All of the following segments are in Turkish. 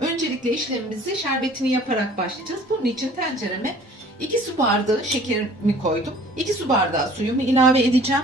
Öncelikle işlemimizi şerbetini yaparak başlayacağız. Bunun için tencereme 2 su bardağı şekerimi koydum. 2 su bardağı suyumu ilave edeceğim.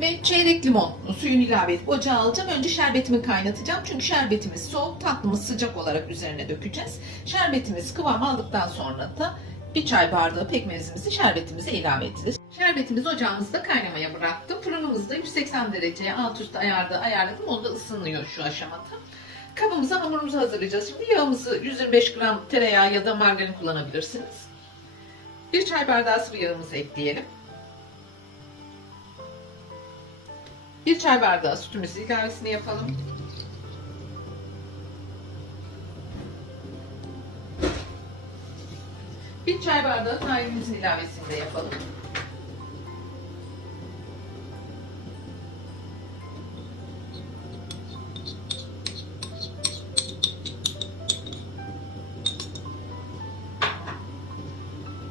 Ve çeyrek limon suyunu ilave edip ocağa alacağım. Önce şerbetimi kaynatacağım. Çünkü şerbetimiz soğuk, tatlımız sıcak olarak üzerine dökeceğiz. Şerbetimiz kıvam aldıktan sonra da bir çay bardağı pekmezimizi şerbetimize ilave edeceğiz. Şerbetimizi ocağımızda kaynamaya bıraktım. Fırınımızda 180 dereceye alt üst ayarladım. Onu da ısınıyor şu aşamada. Kabımıza hamurumuzu hazırlayacağız. Şimdi yağımızı 125 gram tereyağı ya da margarin kullanabilirsiniz. Bir çay bardağı sıvı yağımızı ekleyelim. Bir çay bardağı sütümüzü ilavesini yapalım. Bir çay bardağı tahinimizin ilavesini de yapalım.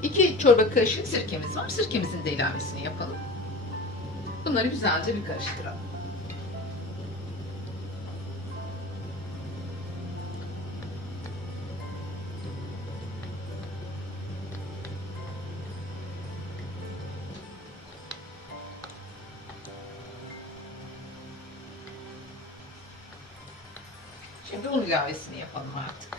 İki çorba kaşığı sirkemiz var. Sirkemizin de ilavesini yapalım. Bunları güzelce bir karıştıralım. Şimdi un ilavesini yapalım artık.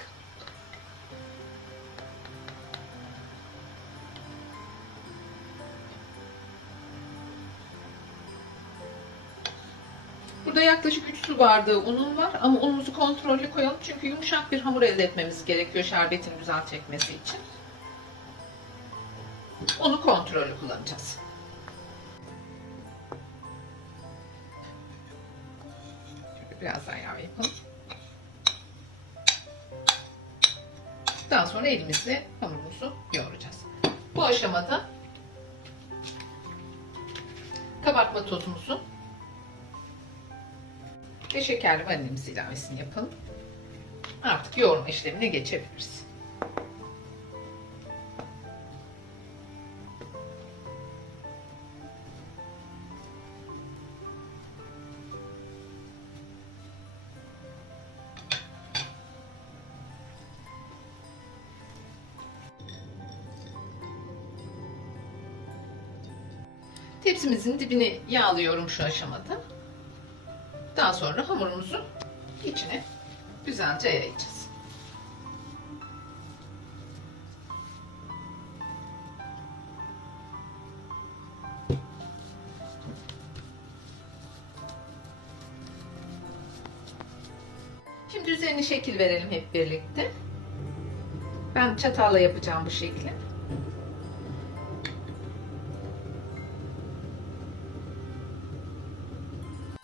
Burada yaklaşık 3 su bardağı unum var ama unumuzu kontrollü koyalım çünkü yumuşak bir hamur elde etmemiz gerekiyor şerbetin güzel çekmesi için. Unu kontrollü kullanacağız. Şöyle biraz daha yağ yapalım. Daha sonra elimizle hamurumuzu yoğuracağız. Bu aşamada kabartma tozumuzu ve şekerli vanilimiz ilavesini yapalım. Artık yoğurma işlemine geçebiliriz. Tepsimizin dibini yağlıyorum şu aşamada. Daha sonra hamurumuzu içine güzelce yayacağız. Şimdi üzerine şekil verelim hep birlikte. Ben çatalla yapacağım bu şekli.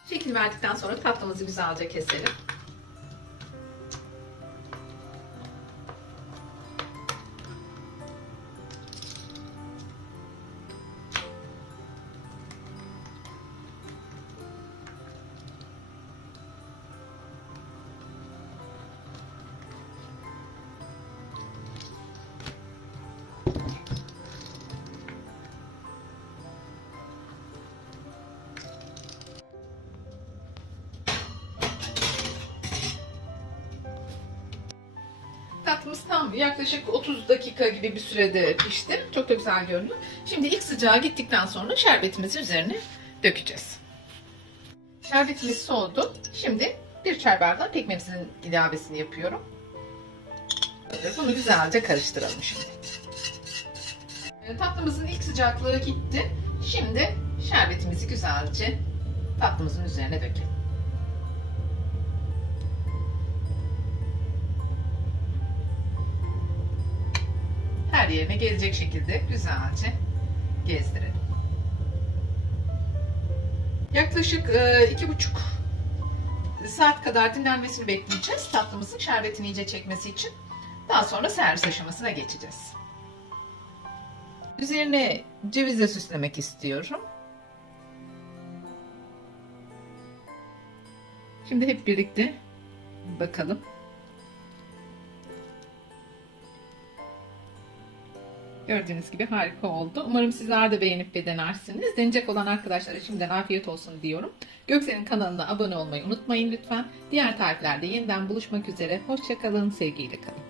Şekil verdikten sonra tatlımızı güzelce keselim. Tatlımız tam yaklaşık 30 dakika gibi bir sürede pişti. Çok da güzel görünüyor. Şimdi ilk sıcağı gittikten sonra şerbetimizi üzerine dökeceğiz. Şerbetimiz soğudu. Şimdi bir çay bardağı pekmezin ilavesini yapıyorum. Bunu güzelce karıştıralım şimdi. Tatlımızın ilk sıcaklığı gitti. Şimdi şerbetimizi güzelce tatlımızın üzerine dökelim. Her yerine gelecek şekilde güzelce gezdirelim. Yaklaşık 2,5 saat kadar dinlenmesini bekleyeceğiz. Tatlımızın şerbetini iyice çekmesi için. Daha sonra servis aşamasına geçeceğiz. Üzerine cevizle süslemek istiyorum. Şimdi hep birlikte bakalım. Gördüğünüz gibi harika oldu. Umarım sizler de beğenip ve denersiniz. Deneyecek olan arkadaşlara şimdiden afiyet olsun diyorum. Göksel'in kanalına abone olmayı unutmayın lütfen. Diğer tariflerde yeniden buluşmak üzere. Hoşça kalın, sevgiyle kalın.